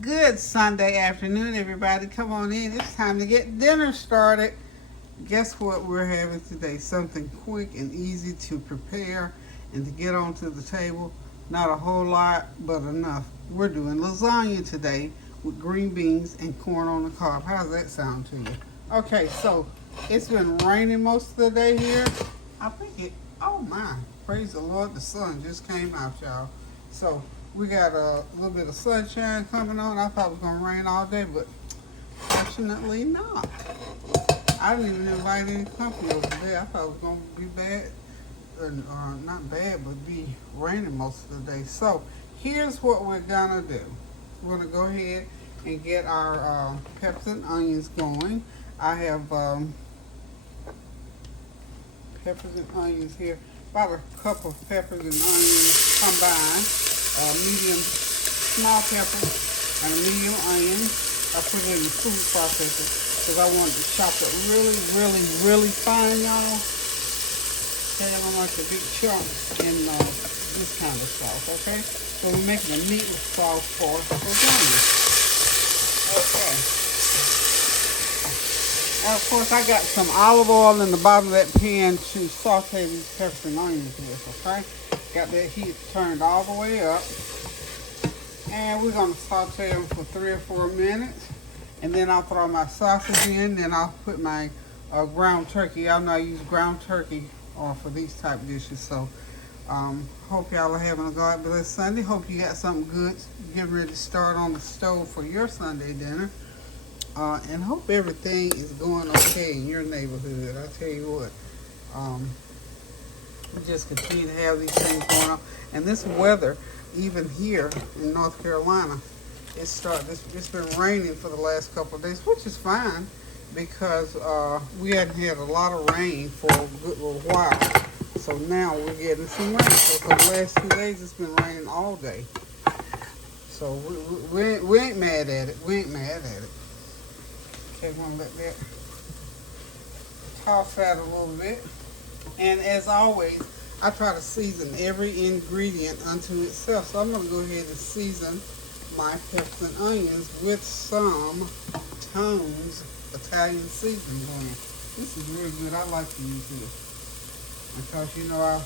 Good Sunday afternoon, everybody. Come on in. It's time to get dinner started. Guess what we're having today? Something quick and easy to prepare and to get onto the table. Not a whole lot, but enough. We're doing lasagna today with green beans and corn on the cob. How does that sound to you? Okay, so it's been raining most of the day here. I think oh my, praise the Lord, the sun just came out, y'all. So we got a little bit of sunshine coming on. I thought it was going to rain all day, but fortunately not. I didn't even invite any company over there. I thought it was going to be bad, not bad, but be raining most of the day. So here's what we're going to do. We're going to go ahead and get our peppers and onions going. I have peppers and onions here. About a cup of peppers and onions combined. Medium small pepper and a medium onion. I put it in the food processor because I wanted to chop it really fine, y'all. Okay, I don't like the big chunks in this kind of sauce, okay? So we're making a meatloaf sauce for lasagna. Okay. And of course, I got some olive oil in the bottom of that pan to saute these peppers and onions with, okay? Got that heat turned all the way up. And we're going to saute them for 3 or 4 minutes. And then I'll throw my sausage in. Then I'll put my ground turkey. I know I use ground turkey for these type dishes. So hope y'all are having a God bless Sunday. Hope you got something good getting ready to start on the stove for your Sunday dinner. And hope everything is going okay in your neighborhood. I tell you what. We just continue to have these things going on. And this weather, even here in North Carolina, it's been raining for the last couple of days, which is fine because we hadn't had a lot of rain for a good little while. So now we're getting some rain. So for the last 2 days, it's been raining all day. So we ain't mad at it. We ain't mad at it. Okay, we're going to let that toss out a little bit. And as always, I try to season every ingredient unto itself. So I'm going to go ahead and season my peppers and onions with some Tone's Italian seasoning on it. This is really good. I like to use this because, you know,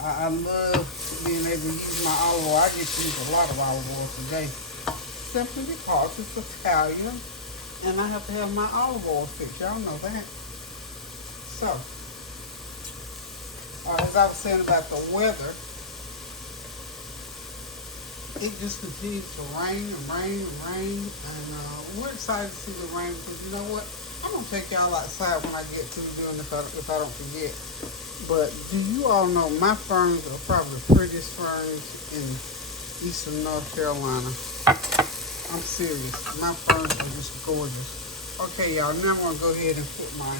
I love being able to use my olive oil. I get to use a lot of olive oil today simply because it's Italian and I have to have my olive oil fixed. Y'all know that. So, as I was saying about the weather, it just continues to rain and rain and rain, and we're excited to see the rain because you know what? I'm going to take y'all outside when I get through doing this if I don't forget. But do you all know my ferns are probably the prettiest ferns in eastern North Carolina? I'm serious. My ferns are just gorgeous. Okay, y'all, now I'm going to go ahead and put my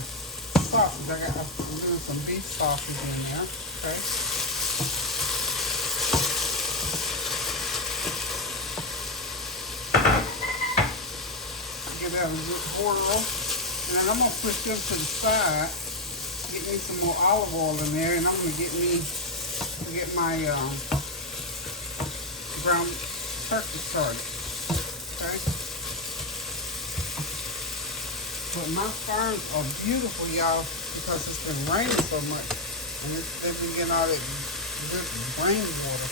sausage. I'm doing some beef sausage in there, okay? Give that a good whirl. And then I'm going to put them to the side, get me some more olive oil in there, and I'm going to get my ground turkey started, okay? But my ferns are beautiful, y'all, because it's been raining so much. And they've been getting all that good rainwater.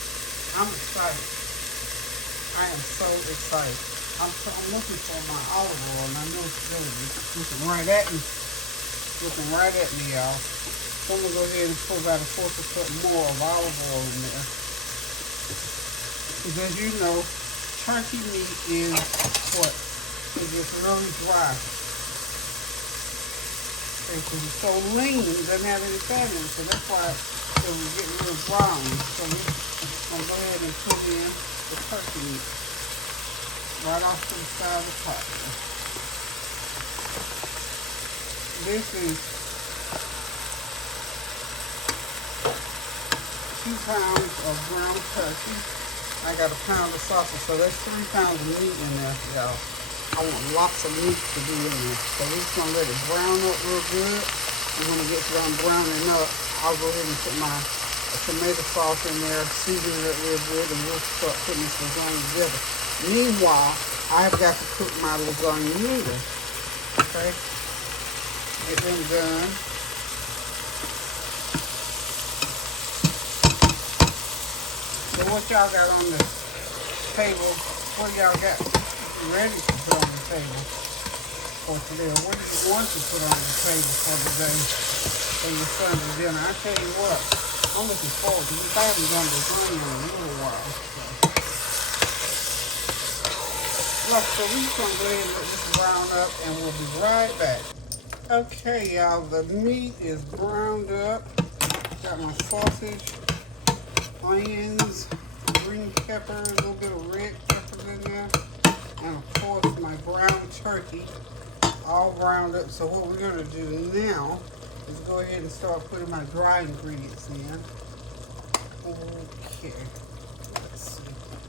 I'm excited. I am so excited. I'm looking for my olive oil, and I know it's looking right at me. Looking right at me, y'all. So I'm going to go ahead and put about a fourth of a cup more of olive oil in there. Because as you know, turkey meat is what? It's just really dry. Because it's so lean, it doesn't have any fat in it, so that's why it will get real brown. So we're going to go ahead and put in the turkey meat right off to the side of the pot. This is 2 pounds of ground turkey. I got a pound of sausage, so that's 3 pounds of meat in there, y'all. I want lots of meat to be in there. So we're just going to let it brown up real good. And when it gets done browning up, I'll go ahead and put my tomato sauce in there, season it real good, and we'll start putting this lasagna together. Meanwhile, I've got to cook my lasagna noodles. Okay? Get them done. So what y'all got on the table? What y'all got ready to put on the table for today? What do you want to put on the table for today for your Sunday dinner? I tell you what, I'm looking forward to this. I haven't done lasagna in a little while. So we're just gonna go ahead and let this brown up, and we'll be right back. Okay, y'all, the meat is browned up. Got my sausage, onions, green peppers, a little bit of red peppers in there, and of course my brown turkey, all browned up. So what we're gonna do now is go ahead and start putting my dry ingredients in. Okay, let's see.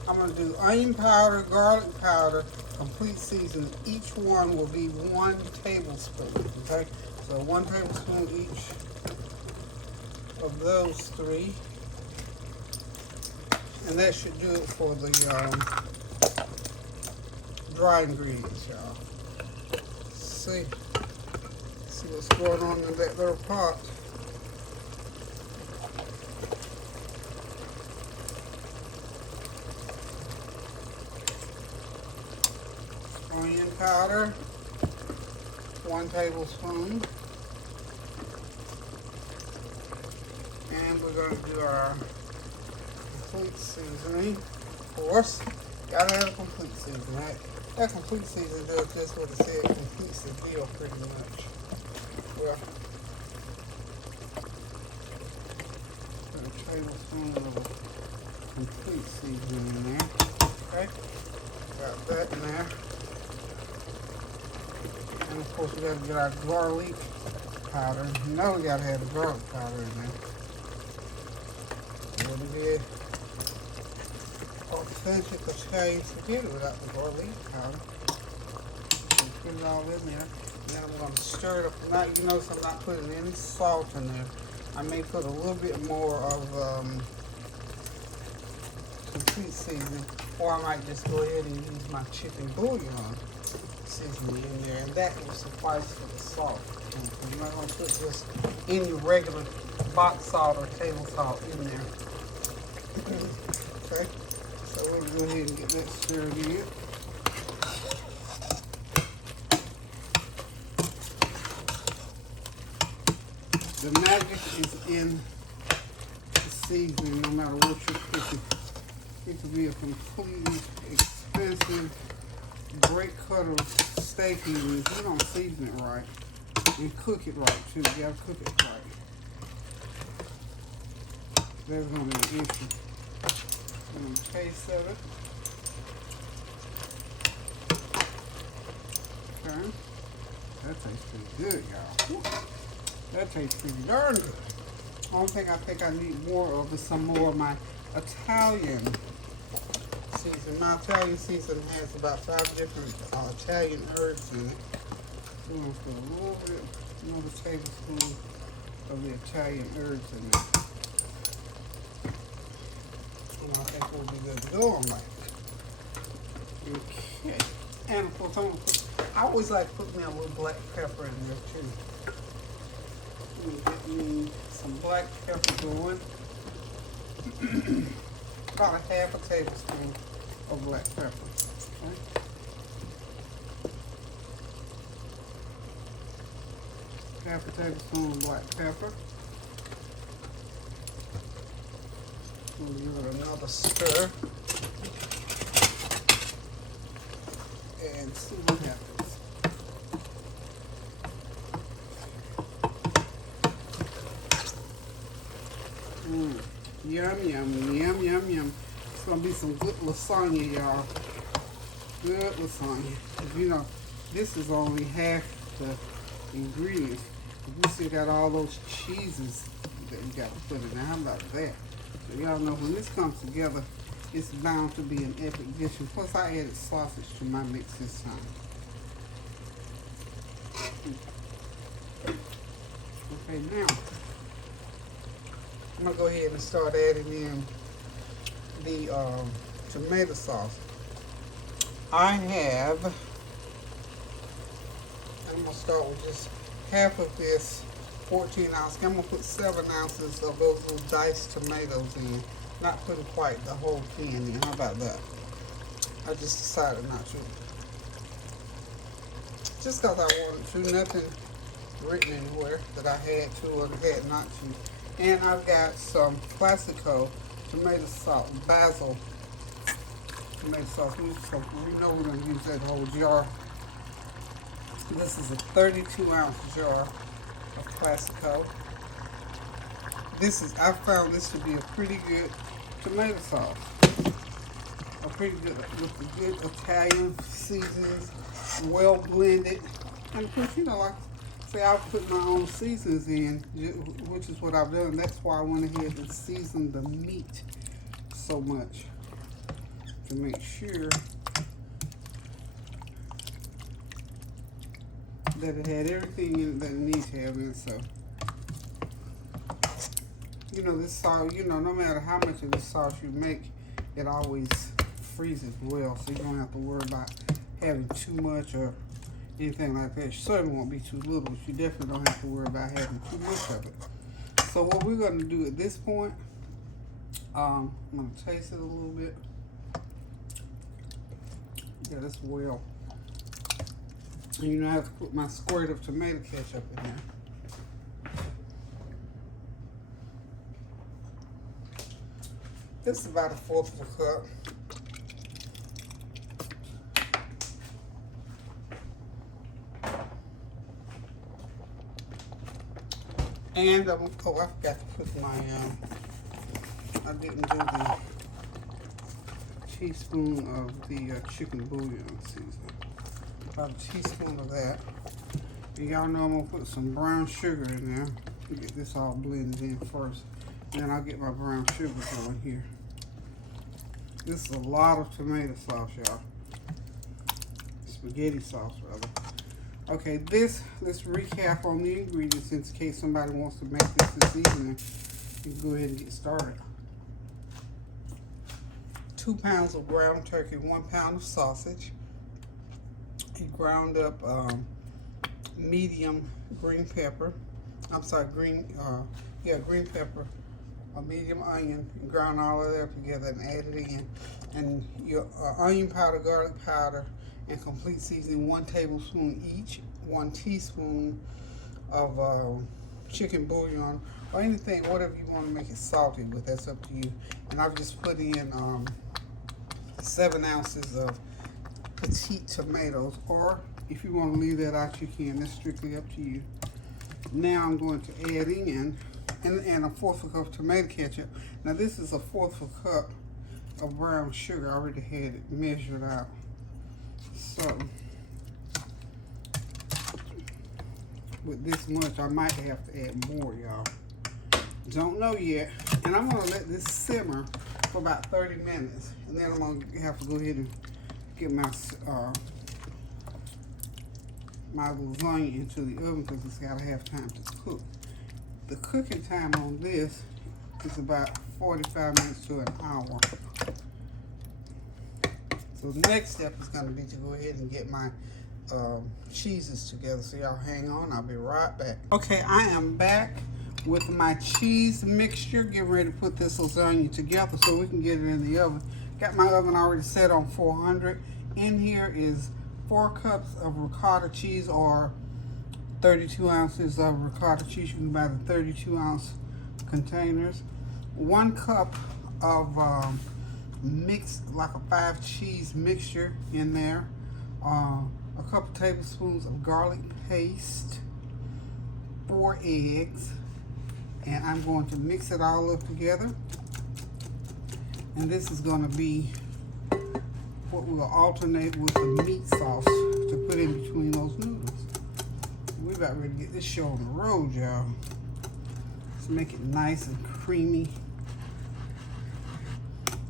I'm gonna do onion powder, garlic powder, complete seasoning. Each one will be 1 tablespoon, okay? So 1 tablespoon each of those 3. And that should do it for the dry ingredients, y'all. See what's going on in that little pot. Onion powder, 1 tablespoon. And we're going to do our complete seasoning. Of course, gotta have a complete seasoning, right? That complete seasoning does just what it said, completes the deal pretty much. Well, put a tablespoon of complete seasoning in there. Okay, got that in there. And of course, we gotta get our garlic powder. You know we gotta have the garlic powder in there. Really good. Authentic Italian spaghetti without the garlic powder. So put it all in there. Then I'm going to stir it up tonight. You notice I'm not putting any salt in there. I may put a little bit more of complete seasoning, or I might just go ahead and use my chicken bouillon seasoning in there, and that will suffice for the salt. I'm not going to put just any regular box salt or table salt in there. Okay, so we'll go ahead and get that stirred in. The magic is in the seasoning, no matter what you're cooking. It could be a completely expensive great cut of steak even. If you don't season it right and cook it right too, you gotta cook it right. There's gonna be an issue. Taste of it. Okay. That tastes pretty good, y'all. That tastes pretty darn good. Only thing I think I need more of is some more of my Italian season. My Italian season has about 5 different Italian herbs in it. So I'm going to put a little bit, another tablespoon of the Italian herbs in it. And I think we'll be good to go on that. Okay. And of course, I always like putting a little black pepper in there too. Get me some black pepper going. About a half a tablespoon of black pepper. Okay. Half a tablespoon of black pepper. We'll give it another stir and see what happens. Yum, yum, yum, yum, yum. It's going to be some good lasagna, y'all. Good lasagna. You know, this is only half the ingredients. You still got all those cheeses that you got to put in there. How about that? So y'all know when this comes together, it's bound to be an epic dish. And plus, I added sausage to my mix this time. Okay, now I'm gonna go ahead and start adding in the tomato sauce. I have, I'm going to start with just half of this 14 ounce. I'm going to put 7 ounces of those little diced tomatoes in. Not putting quite the whole can in. How about that? I just decided not to. Just because I wanted to. Nothing written anywhere that I had to or had not to. And I've got some Classico tomato sauce, basil tomato sauce. So we know we're going to use that whole jar. This is a 32-ounce jar of Classico. I found this to be a pretty good tomato sauce. A pretty good, with the good Italian seasonings, well blended. And of course, you know, like I say, I'll put my own seasonings in, which is what I've done. That's why I went ahead and seasoned the meat so much, to make sure that it had everything in it that it needs to have in it. So, you know, this sauce, you know, no matter how much of this sauce you make, it always freezes well, so you don't have to worry about having too much or anything like that. It certainly won't be too little, but you definitely don't have to worry about having too much of it. So what we're going to do at this point, I'm going to taste it a little bit. Yeah, that's well. And you know, I have to put my squirt of tomato ketchup in there. This is about 1/4 of a cup. And I forgot to put my, I didn't do the teaspoon of the chicken bouillon seasoning. About a teaspoon of that. And y'all know I'm going to put some brown sugar in there to get this all blended in first. And then I'll get my brown sugar going here. This is a lot of tomato sauce, y'all. Spaghetti sauce, rather. Okay, let's recap on the ingredients in case somebody wants to make this evening. You can go ahead and get started. 2 pounds of ground turkey, 1 pound of sausage, a ground up medium green pepper. Green pepper, a medium onion, and ground all of that together and add it in. And your onion powder, garlic powder, and complete seasoning, 1 tablespoon each, 1 teaspoon of chicken bouillon, or anything, whatever you want to make it salty with, that's up to you. And I've just put in 7 ounces of petite tomatoes, or if you want to leave that out, you can. That's strictly up to you. Now I'm going to add in and 1/4 of a cup of tomato ketchup. Now this is 1/4 of a cup of brown sugar. I already had it measured out. So with this much, I might have to add more, y'all. Don't know yet. And I'm gonna let this simmer for about 30 minutes, and then I'm gonna have to go ahead and get my my lasagna into the oven because it's gotta have time to cook. The cooking time on this is about 45 minutes to an hour. So the next step is going to be to go ahead and get my cheeses together. So y'all hang on, I'll be right back. Okay, I am back with my cheese mixture, getting ready to put this lasagna together so we can get it in the oven. Got my oven already set on 400. In here is 4 cups of ricotta cheese, or 32 ounces of ricotta cheese. You can buy the 32-ounce containers. 1 cup of mixed, like a 5 cheese mixture in there. A couple tablespoons of garlic paste. 4 eggs. And I'm going to mix it all up together. And this is going to be what we'll alternate with the meat sauce to put in between those noodles. We're about ready to get this show on the road, y'all. Let's make it nice and creamy.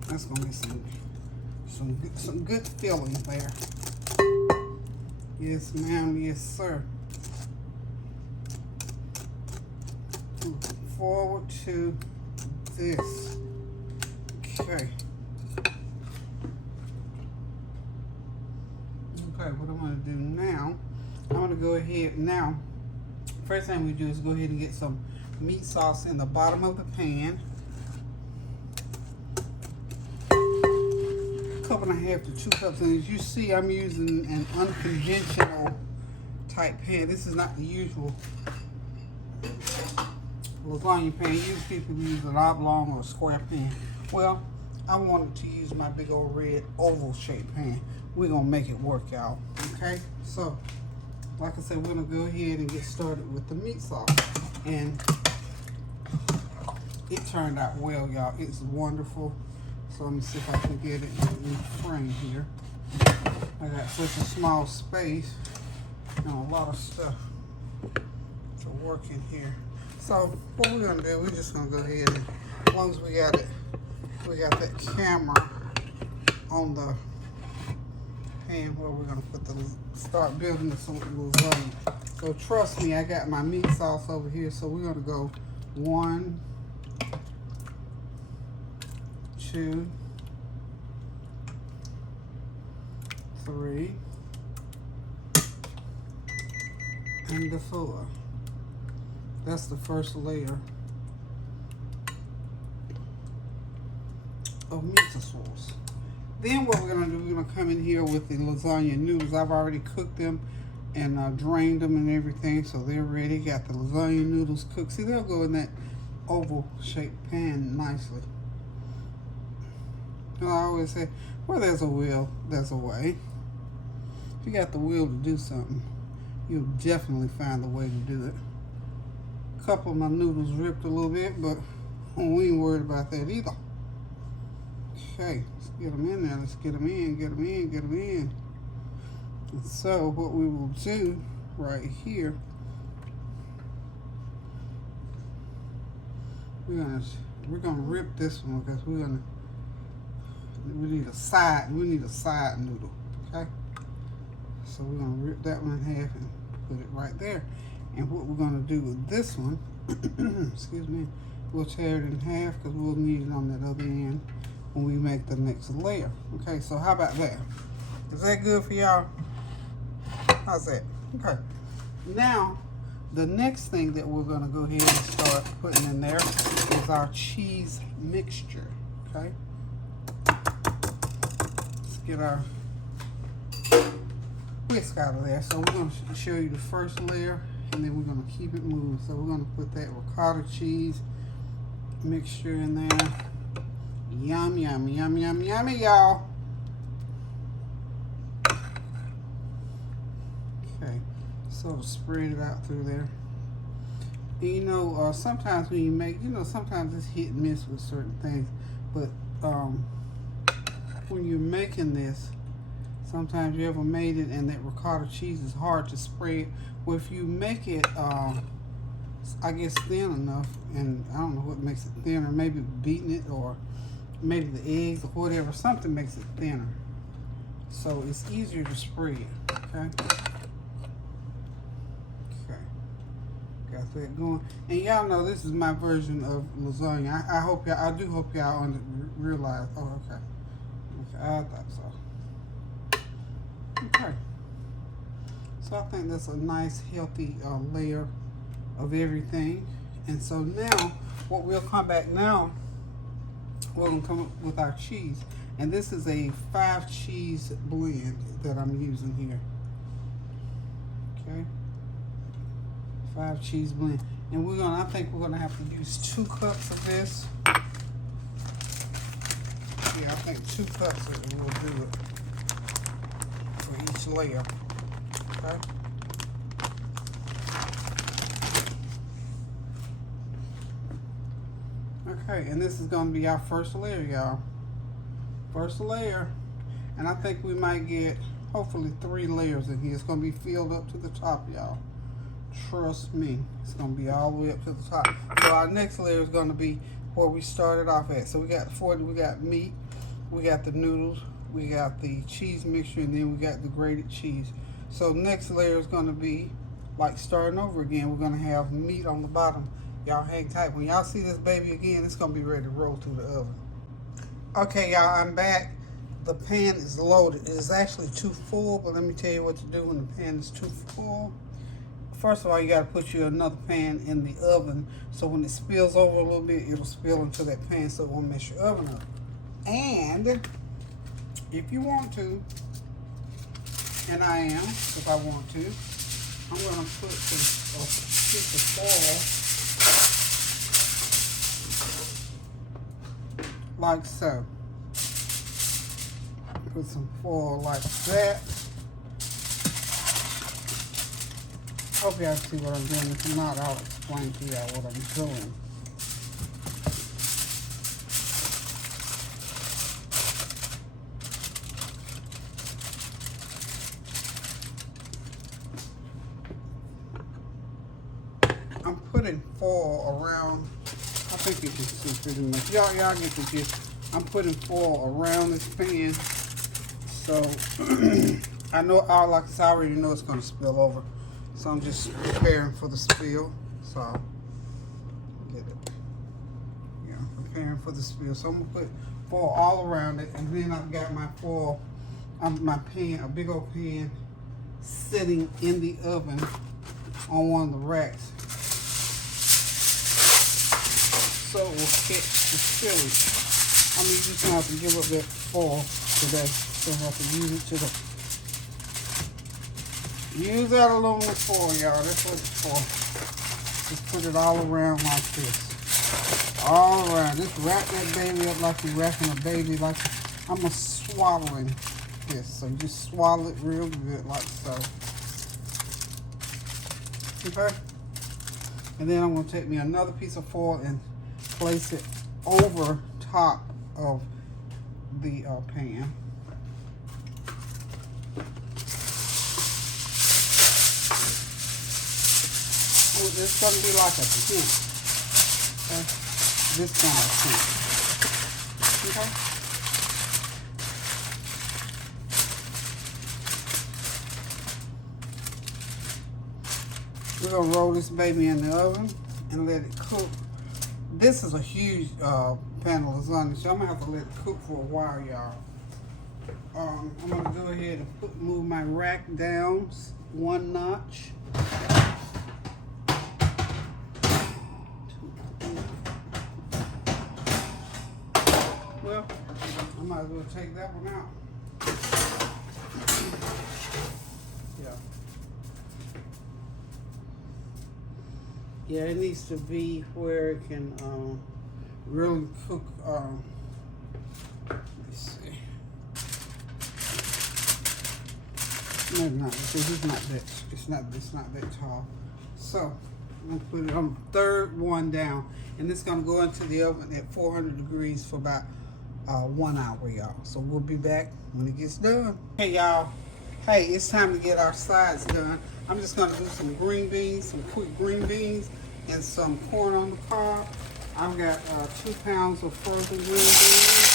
That's gonna be some good filling there. Yes, ma'am. Yes, sir. Looking forward to this. Okay. Okay, what I'm gonna do now, I'm gonna go ahead now. First thing we do is go ahead and get some meat sauce in the bottom of the pan. Cup and a half to 2 cups, and as you see, I'm using an unconventional type pan. This is not the usual lasagna pan. Usually people use an oblong or a square pan. Well, I wanted to use my big old red oval shaped pan. We're gonna make it work, y'all. Okay, so like I said, we're gonna go ahead and get started with the meat sauce, and it turned out well, y'all. It's wonderful. So let me see if I can get it in frame here. I got such a small space and a lot of stuff to work in here. So what we're gonna do, we're just gonna go ahead and, as long as we got it, we got that camera on the pan where we're gonna put the, start building the lasagna. So trust me, I got my meat sauce over here. So we're gonna go 1, 2, 3, and the 4. That's the first layer of meat sauce. Then what we're gonna do, we're gonna come in here with the lasagna noodles. I've already cooked them and drained them and everything, so they're ready. Got the lasagna noodles cooked. See, they'll go in that oval shaped pan nicely. And I always say, where there's a will, there's a way. If you got the will to do something, you'll definitely find the way to do it. A couple of my noodles ripped a little bit, but we ain't worried about that either. Okay, let's get them in there. Let's get them in, get them in, get them in. And so what we will do right here, we're gonna rip this one because we need a side noodle. Okay, so we're gonna rip that one in half and put it right there. And what we're gonna do with this one, excuse me, we'll tear it in half because we'll need it on that other end when we make the next layer. Okay, so how about that? Is that good for y'all? How's that? Okay. Now, the next thing that we're gonna go ahead and start putting in there is our cheese mixture. Okay. Let's get our whisk out of there. So we're gonna show you the first layer, and then we're gonna keep it moving. So we're gonna put that ricotta cheese mixture in there. Yum, yum, yum, yum, yummy, y'all. Okay, so spread it out through there. And you know, sometimes when you make, you know, sometimes it's hit and miss with certain things, but when you're making this, sometimes you ever made it and that ricotta cheese is hard to spread. Well, if you make it, I guess thin enough, and I don't know what makes it thinner, maybe beating it or maybe the eggs or whatever, something makes it thinner. So it's easier to spread, okay? Okay, got that going. And y'all know this is my version of lasagna. I hope y'all, I do hope y'all realize, oh, okay. Okay, I thought so. Okay. So I think that's a nice, healthy layer of everything. And so now, what we'll come back now, we're gonna come up with our cheese. And this is a 5 cheese blend that I'm using here. Okay. 5 cheese blend. And we're gonna, I think we're gonna have to use 2 cups of this. Yeah, I think 2 cups will do it for each layer. Okay. Okay, and this is going to be our first layer, y'all. First layer. And I think we might get, hopefully, 3 layers in here. It's going to be filled up to the top, y'all. Trust me. It's going to be all the way up to the top. So our next layer is going to be where we started off at. So we got meat, we got the noodles, we got the cheese mixture, and then we got the grated cheese. So next layer is going to be like starting over again. We're going to have meat on the bottom. Y'all hang tight. When y'all see this baby again, it's going to be ready to roll through the oven. Okay, y'all, I'm back. the pan is loaded. It is actually too full, but let me tell you what to do when the pan is too full. First of all, you got to put you another pan in the oven, so when it spills over a little bit, it'll spill into that pan, so it won't mess your oven up. And if you want to, and I am, if I want to, I'm going to put some piece of foil like so. Put some foil like that. Hope y'all see what I'm doing. If not, I'll explain to y'all what I'm doing. I'm putting foil around. I think you can see pretty much. Y'all get the gist. I'm putting foil around this pan, so I know, like I said, I already know it's going to spill over. So I'm just preparing for the spill. So I'll get it. Yeah, preparing for the spill. So I'm gonna put foil all around it, and then I've got my foil, my pan, a big old pan, sitting in the oven on one of the racks, so it will catch the chili. I mean, you just gonna have to give up that foil today. So I have to use it to the. Use that aluminum foil, y'all. That's what it's for. Just put it all around like this. All around. Just wrap that baby up like you're wrapping a baby. Like I'm swallowing this. So just swallow it real good like so. Okay? And then I'm going to take me another piece of foil and place it over top of the pan. It's going to be like a tent. Okay? This kind of tent. Okay? We're going to roll this baby in the oven and let it cook. This is a huge pan of lasagna, so I'm going to have to let it cook for a while, y'all. I'm going to go ahead and move my rack down one notch. Well, I might as well take that one out. Yeah. Yeah, it needs to be where it can really cook. Let's see. Maybe not. Because it's not that tall. So I'm gonna put it on the third one down, and it's gonna go into the oven at 400 degrees for about 1 hour, y'all. So we'll be back when it gets done. Hey, y'all. Hey, it's time to get our sides done. I'm just gonna do some green beans, some quick green beans, and some corn on the cob. I've got 2 pounds of frozen green beans.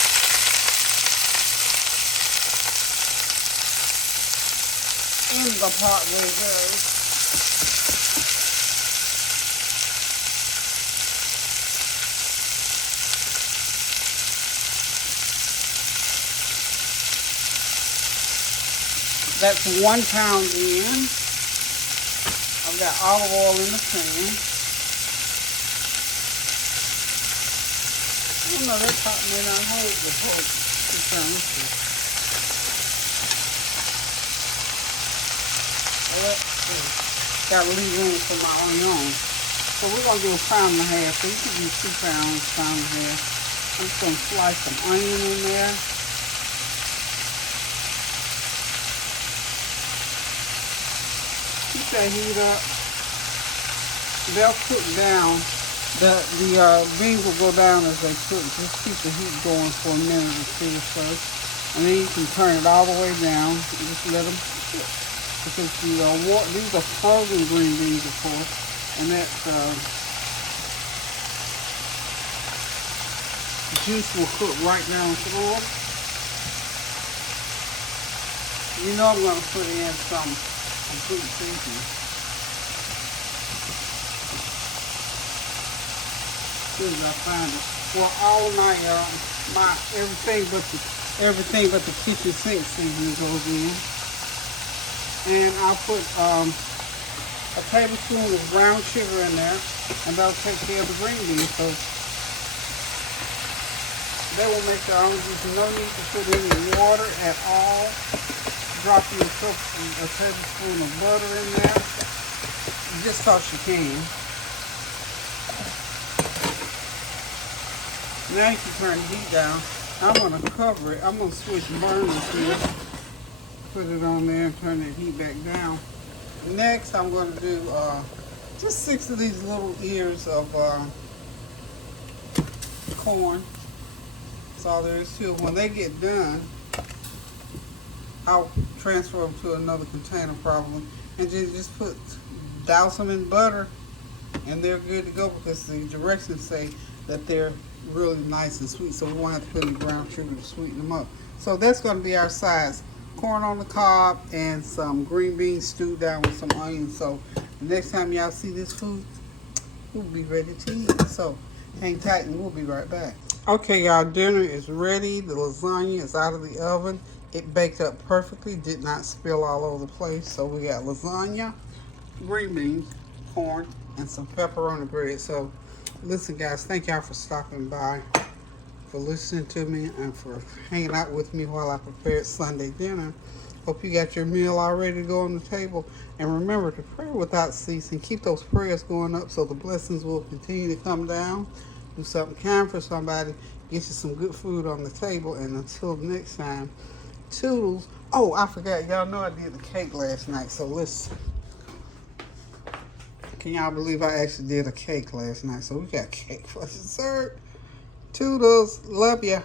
In the pot where it goes. That's 1 pound in. I've got olive oil in the pan. Oh no, that pot may not hold the whole 2 pounds. Let's see. Got to leave room for my onion. So we're going to do 1.5 pounds. So you can use 2 pounds, 1.5 pounds. I'm just going to slice some onion in there. Keep that heat up. They'll cook down. The beans will go down as they cook. Just keep the heat going for a minute or 2 or so. And then you can turn it all the way down and just let them cook. Because these are frozen green beans, of course. And that juice will cook right down through. You know I'm going to put in some good seasoning. As soon as I find it. Well, all night, everything but everything but the kitchen sink seasoning goes in. And I'll put a tablespoon of brown sugar in there, and that'll take care of the green beans. So they will make their own juice. No need to put any water at all. Drop you a tablespoon of butter in there, just because you can. Now you can turn the heat down. I'm going to cover it. I'm going to switch burners here. Put it on there and turn the heat back down. Next, I'm going to do just 6 of these little ears of corn. That's all there is to it. When they get done, I'll transfer them to another container probably, and just douse them in butter, and they're good to go because the directions say that they're really nice and sweet, so we won't have to put any brown sugar to sweeten them up. So that's going to be our sides: corn on the cob and some green beans stewed down with some onions. So the next time y'all see this food, we'll be ready to eat. So hang tight and we'll be right back. Okay, y'all, dinner is ready. The lasagna is out of the oven. It baked up perfectly, did not spill all over the place. So we got lasagna, green beans, corn, and some pepperoni bread. So listen, guys, thank y'all for stopping by, for listening to me, and for hanging out with me while I prepared Sunday dinner. Hope you got your meal all ready to go on the table. And remember to pray without ceasing. Keep those prayers going up so the blessings will continue to come down. Do something kind for somebody. Get you some good food on the table. And until next time, toodles. Oh, I forgot. Y'all know I did the cake last night. So listen. Can y'all believe I actually did a cake last night? So we got cake for dessert. Toodles. Love ya.